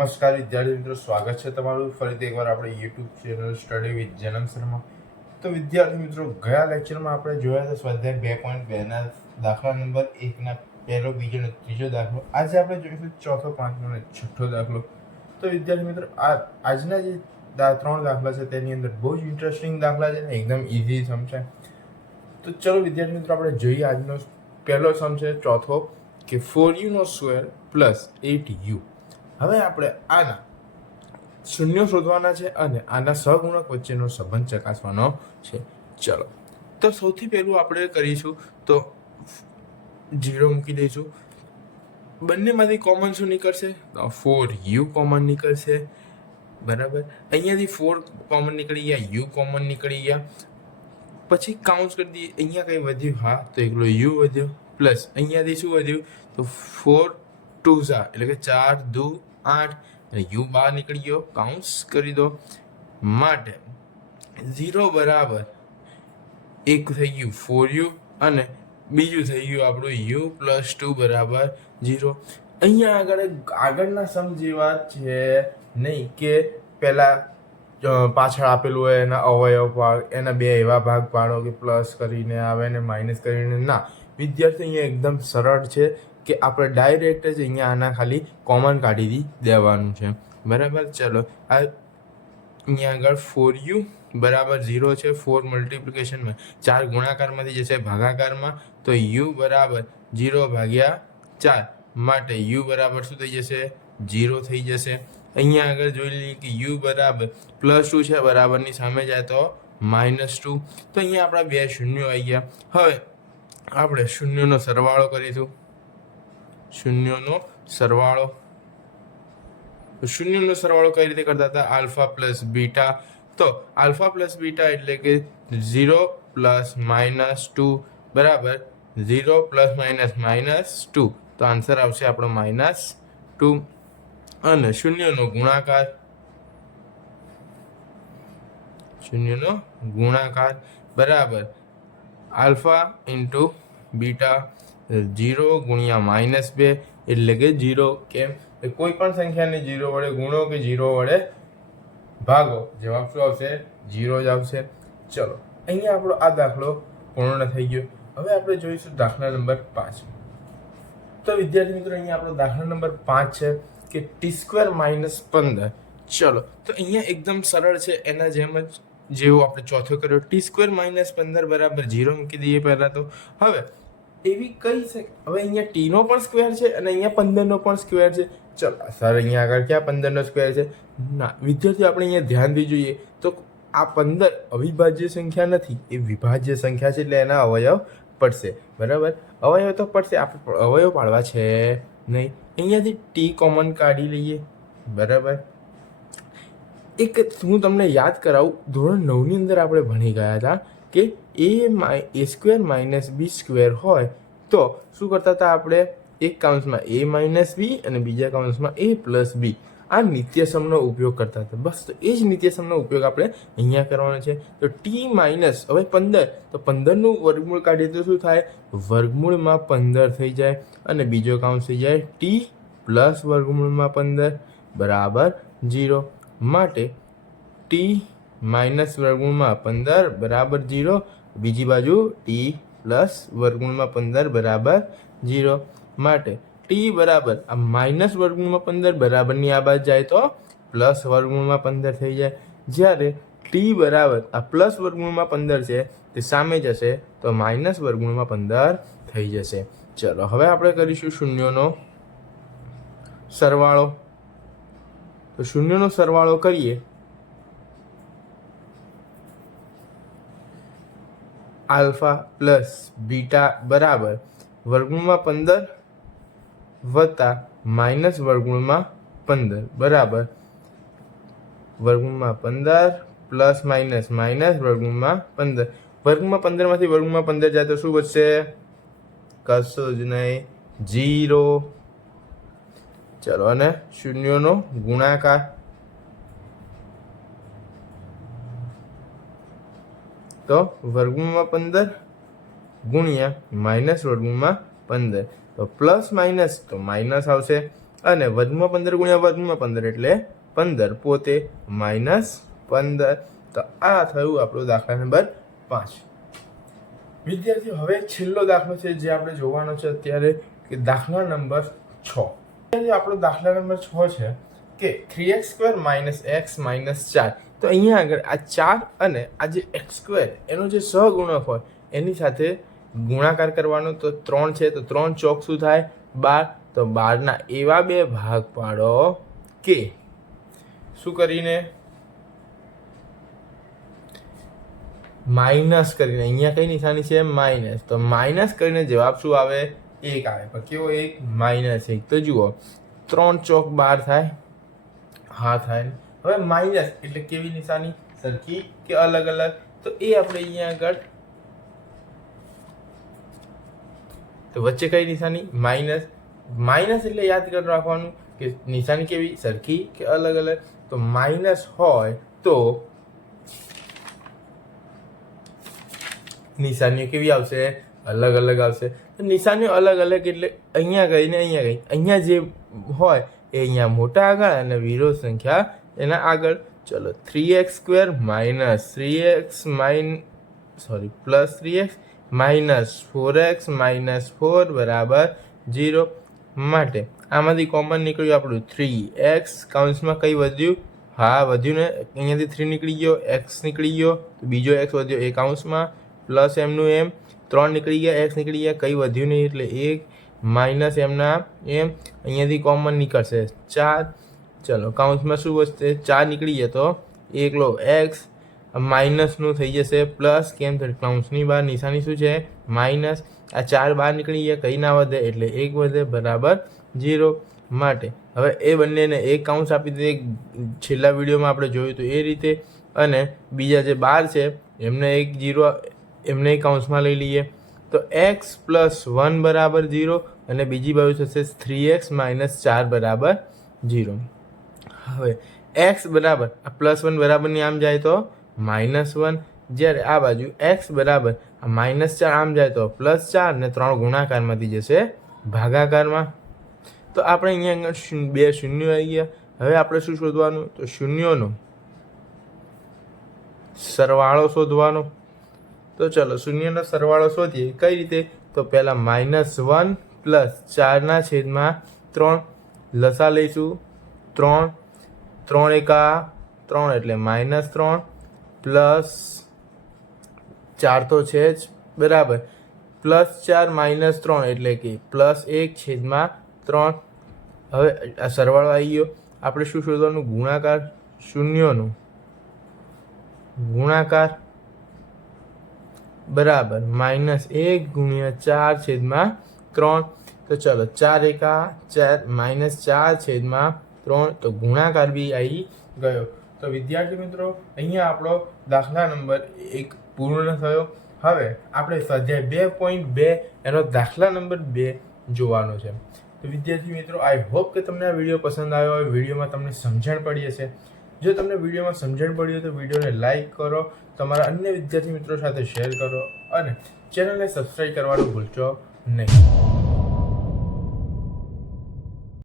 નમસ્કાર વિદ્યાર્થી મિત્રો, સ્વાગત છે તમારું ફરીથી એકવાર આપણે યુટ્યુબ ચેનલ સ્ટડી વિથ જનમ શર્મા. તો વિદ્યાર્થી મિત્રો, ગયા લેક્ચરમાં આપણે જોયા હતા સ્વાધ્યાય 2.2ના દાખલા નંબર 1ના પહેલો, બીજો અને ત્રીજો દાખલો. આજે આપણે જોઈશું ચોથો, પાંચમો અને છઠ્ઠો દાખલો. તો વિદ્યાર્થી મિત્રો, આજના જે ત્રણ દાખલા છે તેની અંદર બહુ જ ઇન્ટરેસ્ટિંગ દાખલા છે ને એકદમ ઇઝી સમ છે. તો ચલો વિદ્યાર્થી મિત્રો, આપણે જોઈએ. આજનો પહેલો સમ છે ચોથો કે 4u² પ્લસ 8u. હવે આપણે આના શૂન્યો શોધવાના છે અને આના સહગુણક વચ્ચેનો સંબંધ ચકાસવાનો છે. ચલો, તો સૌથી પહેલું આપણે કરીશું તો 0 મૂકી દઈશું. બંનેમાંથી કોમન શું નીકળશે? તો 4u કોમન નીકળશે. બરાબર, અહીંયાથી 4 કોમન નીકળી ગયા, u કોમન નીકળી ગયા. પછી કાઉન્ટ કરી દઈએ. અહીંયા કંઈ વધ્યું? હા, તો એકલો u વધ્યો. પ્લસ અહીંયાથી શું વધ્યું? તો 4 2 એટલે કે 4 2 8 અને u બહાર નીકળી ગયો. કાઉન્સ કરી દો. માટે 0 બરાબર એક થઈ ગયું 4u અને બીજું થઈ ગયું આપણું u પ્લસ 2 બરાબર 0. અહીંયા આગળના સમ જેવા છે નહીં કે પહેલા પાછળ આપેલું હોય એના અવયવ ભાગ, એના બે એવા ભાગ પાડો કે પ્લસ કરીને આવે ને માઇનસ કરીને. ના વિદ્યાર્થી, અહીંયા એકદમ સરળ છે કે આપણે ડાયરેક્ટ જ અહીંયા આના ખાલી કોમન કાઢી દેવાનું છે. બરાબર, ચલો આ અહીંયા આગળ 4u બરાબર 0 છે. 4 મલ્ટિપ્લિકેશનમાં 4 ગુણાકારમાંથી જશે ભાગાકારમાં, તો u બરાબર 0 ભાગ્યા 4 માટે u બરાબર શું થઈ જશે? 0 થઈ જશે. અહીંયા આગળ જોઈ લઈએ કે u બરાબર +2 છે, બરાબરની સામે જાય તો -2. તો અહીંયા આપણા બે શૂન્યો આવી ગયા. હવે આપણે શૂન્યોનો સરવાળો કરીશું. શૂન્યોનો સરવાળો કઈ રીતે કરતા હતા? Alpha plus beta. તો આલ્ફા પ્લસ બીટા એટલે કે 0 પ્લસ -2 બરાબર 0 પ્લસ -2. તો આન્સર આવશે આપણો -2. અને શૂન્યનો ગુણાકાર બરાબર આલ્ફા ઇન્ટુ બીટા 0 ગુણ્યા -2 એટલે કે 0. કેમ? કોઈ પણ સંખ્યાને 0 વડે ગુણો કે 0 વડે ભાગો, જવાબ શું આવશે? 0 જ આવશે. ચલો, અહીંયા આપણો આ દાખલો પૂર્ણ થઈ ગયો. હવે આપણે જોઈશું દાખલા નંબર 5. તો વિદ્યાર્થી મિત્રો, અહીંયા આપણો દાખલા નંબર 5 છે કે t² -15. ચલો, તો અહીંયા એકદમ સરળ છે, એના જેમ જ જેવું આપણે ચોથો કર્યો. t² -15 બરાબર 0 મૂકી દઈએ પહેલાં તો. હવે એવી કઈ છે? હવે અહીંયા t નો પણ સ્ક્વેર છે અને અહીંયા 15 નો પણ સ્ક્વેર છે. ચલો સર, અહીંયા આગળ ક્યાં 15 નો સ્ક્વેર છે? ના વિદ્યાર્થીઓ, આપણે અહીંયા ધ્યાનથી જોઈએ તો આ 15 અવિભાજ્ય સંખ્યા નથી, એ વિભાજ્ય સંખ્યા છે, એટલે એના અવયવ પડશે. બરાબર, અવયવ તો પડશે, આપણે અવયવ પાડવા છે નહીં. અહીંયાથી t કોમન કાઢી લઈએ. બરાબર, એક હું તમને યાદ કરાવું, ધોરણ 9ની અંદર આપણે ભણી ગયા હતા કે a² - b² હોય તો શું કરતા હતા આપણે? એક કાઉન્સમાં a - b અને બીજા કાઉન્સમાં a + b. આ નિત્યસમનો ઉપયોગ કરતા હતા. બસ, તો એ જ નિત્યસમનો ઉપયોગ આપણે અહીંયા કરવાનો છે. તો t માઇનસ હવે 15, તો 15નું વર્ગમૂળ કાઢીએ તો શું થાય? વર્ગમૂળમાં 15 થઈ જાય અને બીજો કાઉન્સ થઈ જાય t પ્લસ વર્ગમૂળમાં 15 બરાબર 0. માટે t માઇનસ વર્ગમૂળમાં 15 બરાબર 0. બીજી બાજુ t પ્લસ વર્ગમૂળમાં 15 બરાબર 0. માટે t બરાબર આ માઇનસ વર્ગમૂળમાં 15 બરાબરની આ બાજુ જાય તો પ્લસ વર્ગમૂળમાં 15 થઈ જાય. જ્યારે t બરાબર આ પ્લસ વર્ગમૂળમાં 15 છે તે સામે જશે તો માઇનસ વર્ગમૂળમાં 15 થઈ જશે. ચલો, હવે આપણે કરીશું શૂન્યોનો સરવાળો. તો શૂન્યનો સરવાળો કરીએ. આલ્ફા પ્લસ બીટા બરાબર વર્ગમૂળમાં 15 વત્તા માઇનસ વર્ગમૂળમાં 15 બરાબર વર્ગમૂળમાં 15 પ્લસ માઇનસ વર્ગમૂળમાં 15. વર્ગમૂળમાં 15 માંથી વર્ગમૂળમાં 15 જાય તો શું બચશે? કશું જ નહીં, 0. ચલો, અને શૂન્યોનો ગુણાકાર. તો વર્ગમૂળમાં 15 ગુણ્યા માઇનસ વર્ગમૂળમાં 15. તો પ્લસ માઇનસ તો માઇનસ આવશે અને વર્ગમાં 15 ગુણ્યા વર્ગમાં 15 એટલે 15 પોતે -15. તો આ થયું આપણો દાખલા નંબર 5. વિદ્યાર્થીઓ હવે છેલ્લો દાખલો છે જે આપણે જોવાનો છે અત્યારે કે દાખલા નંબર 6. આપણો દાખલા નંબર 6 છે કે 3x² - x - 4. તો અહીંયા આગળ આ 4 અને આ જે x² એનો જે સહગુણક હોય એની સાથે ગુણાકાર કરવાનો. તો 3 છે તો 3 ચોક શું થાય 12. તો 12ના એવા બે ભાગ પાડો કે શું કરીને માઇનસ કરીને, અહીંયા કઈ નિશાની છે માઇનસ, તો માઇનસ કરીને જવાબ શું આવે 1 આવે. પણ કેવો 1 -1. તો જુઓ 3 ચોક 12 થાય, હા થાય. હવે માઇનસ એટલે કેવી નિશાની, સરખી કે અલગ અલગ? તો એ આપણે અહીંયા આગળ તો વચ્ચે કઈ નિશાની માઇનસ. માઇનસ એટલે યાદ કરી રાખવાનું કે નિશાની કેવી, સરખી કે અલગ અલગ? તો માઇનસ હોય તો નિશાનીઓ કેવી આવશે, અલગ અલગ આવશે. તો નિશાનીઓ અલગ અલગ એટલે અહીંયા ગઈ ને અહીંયા ગઈ. અહીંયા જે હોય એ અહીંયા મોટા આગળ અને વિરોધ સંખ્યા એના આગળ. ચલો 3x² - 3x plus 3x -4x -4 બરાબર 0. માટે આમાંથી કોમન નીકળ્યું આપણું 3x. કૌંસમાં કઈ વધ્યું, હા વધ્યું ને, અહીંયાથી 3 નીકળી ગયો, x નીકળી ગયો, તો બીજો x વધ્યો એ કૌંસમાં, પ્લસ એમનું એમ 3 નીકળી ગયા, x નીકળી ગયા, કઈ વધ્યું નહીં એટલે 1 માઇનસ એમના એમ, અહીંયાથી કોમન નીકળશે 4. ચલો કૌંસમાં શું વધશે, 4 નીકળી ગયા તો એકલો x માઇનસનું થઈ જશે પ્લસ. કેમ તો કૌંસની બહાર નિશાની શું છે માઇનસ. આ 4 બહાર નીકળી ગયા, કંઈ ના વધે એટલે 1 વધે બરાબર 0. માટે હવે એ બંનેને એક કૌંસ આપી દે, છેલ્લા વિડીયોમાં આપણે જોયું હતું એ રીતે. અને બીજા જે 12 છે એમને એક 0 એમને કૌંસમાં લઈ લઈએ. તો x + 1 બરાબર 0 અને બીજી બાજુ થશે 3x - 4 બરાબર 0. હવે x બરાબર આ +1 બરાબરની આમ જાય તો -1, જ્યારે આ બાજુ x બરાબર આ -4 આમ જાય તો +4 ને 3 ગુણાકારમાંથી જશે ભાગાકારમાં. તો આપણે અહીંયા આગળ 2 શૂન્યો આવી ગયા. હવે આપણે શું શોધવાનું, તો શૂન્યોનો સરવાળો શોધવાનો. તો ચલો શૂન્યનો સરવાળો શોધીએ. કઈ રીતે, તો પહેલા -1 + 4 છેદમાં 3 લસા લઈશું. 3 3 એકા 3 એટલે -3 પ્લસ 4 તો છે જ બરાબર, +4 -3 એટલે કે +1 છેદમાં 3. હવે આ સરવાળો આવી ગયો. આપણે શું શોધવાનું, ગુણાકાર. શૂન્યોનો ગુણાકાર બરાબર -1 ગુણ્યા 4 છેદમાં 3. તો ચલો 4 એકા 4 -4 છેદમાં 3. તો ગુણાકાર બી આવી ગયો. તો વિદ્યાર્થી મિત્રો અહીંયા આપણો દાખલા નંબર 1 પૂર્ણ થયો. હવે આપણે સ્વાધ્યાય 2.2 એનો દાખલા નંબર 2 જોવાનો છે. તો વિદ્યાર્થી મિત્રો આઈ હોપ કે તમને આ વિડીયો પસંદ આવ્યો હોય, વિડીયોમાં તમને સમજણ પડી હશે. જો તમને વિડીયોમાં સમજણ પડી હોય તો વિડીયોને લાઇક કરો, તમારા અન્ય વિદ્યાર્થી મિત્રો સાથે શેર કરો અને ચેનલને સબસ્ક્રાઈબ કરવાનું ભૂલશો નહીં.